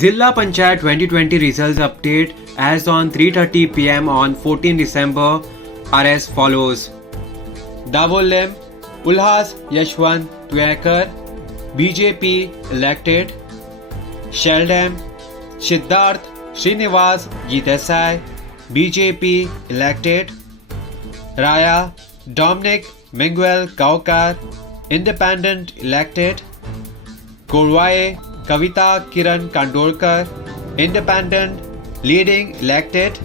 Zilla Panchayat 2020 results update as on 3:30 pm on 14 December are as follows. Davolem Ulhas Yashwant Tuekar BJP elected. Sheldam Siddharth Srinivas Desai BJP elected. Raya Dominic Miguel Gaukar Independent elected. Korwaye Kavita Kiran Kandolkar Independent leading elected.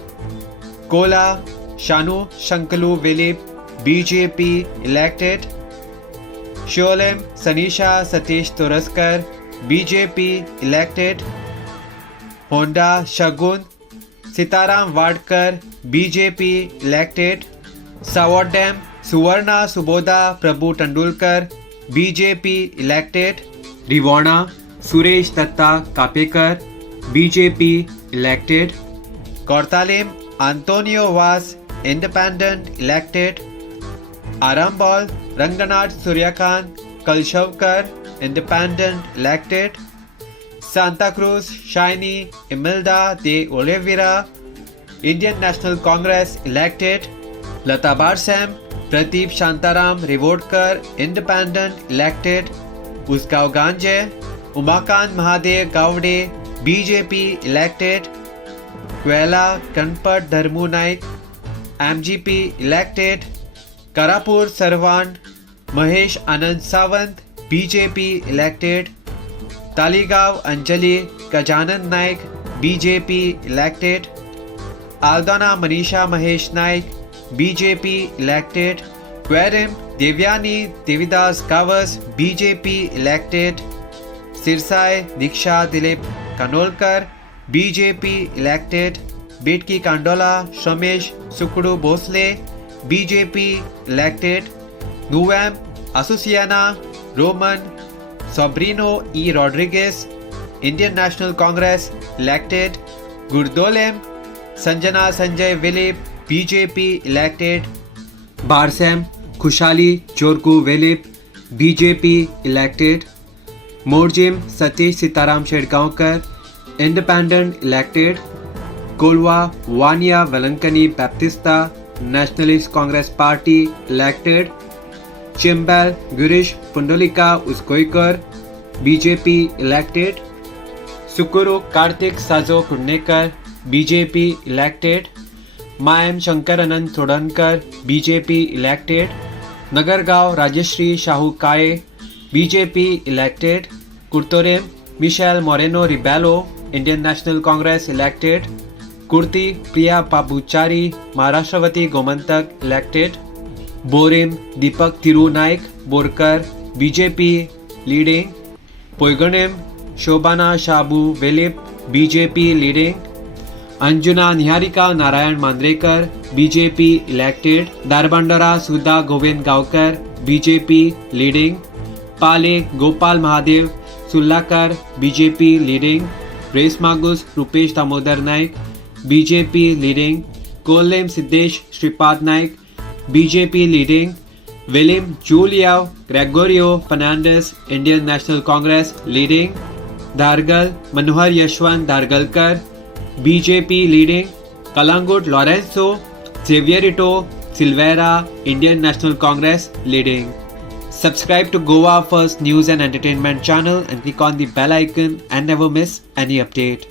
Kola Shanu Shankalu Vilip BJP elected. Sholem Sanisha Satish Turaskar BJP elected. Honda Shagun Sitaram Vadkar BJP elected. Sawadam Suvarna Suboda Prabhu Tandulkar BJP elected. Rivana Suresh Datta Kapekar BJP elected. Kortalim Antonio Vas Independent elected. Arambol Ranganath Suryakant Kalshavkar Independent elected. Santa Cruz Shiny Imelda de Oliveira Indian National Congress elected. Lata Barsam Pradeep Shantaram Revodkar Independent elected. Uskav Ganje Umakant Mahadev Gowde BJP elected. Kwela Kanpat Dharmu Naik MGP elected. Karapur Sarvan Mahesh Anand Sawant BJP elected. Taligav Anjali Gajanan Naik BJP elected. Aldana Manisha Mahesh Naik BJP elected. Kwerim Devyani Devidas Kavas BJP elected. Sirsai Diksha Dilip Kanolkar BJP elected. Bitki Kandola Shamesh Sukru Bosle BJP elected. Nuvam Asusiana Roman Sobrino E. Rodriguez Indian National Congress elected. Gurdolem Sanjana Sanjay Vilip BJP elected. Barsam Khushali Chorku Vilip BJP elected. Morjim Satish Sitaram Shedgaonkar Independent elected. Kolwa Vania Velankani Baptista Nationalist Congress Party elected. Chimbal Girish Pundolika Uskoikar BJP elected. Sukuru Kartik Sazo Kurnekar BJP elected. Mayam Shankar Anand Thodankar BJP elected. Nagargaon Rajeshri Shahu Kaye BJP elected. Kurtorem Michelle Moreno Ribello Indian National Congress elected. Kurti Priya Pabuchari Maharashtravati Gomantak elected. Borim Deepak Thiru Naik Borkar BJP leading. Poiganem Shobana Shabu Velip BJP leading. Anjuna Niharika Narayan Mandrekar BJP elected. Darbandara Sudha Govind Gaukar BJP leading. Pale Gopal Mahadev Sullakar BJP leading. Race Magus Rupesh Damodar Naik BJP leading. Kolem Siddesh Shripad Naik BJP leading. William Juliao Gregorio Fernandez Indian National Congress leading. Dargal Manohar Yashwant Dargalkar BJP leading. Kalangut Lorenzo Xavierito Silveira Indian National Congress leading. Subscribe to Goa First News and Entertainment channel and click on the bell icon and never miss any update.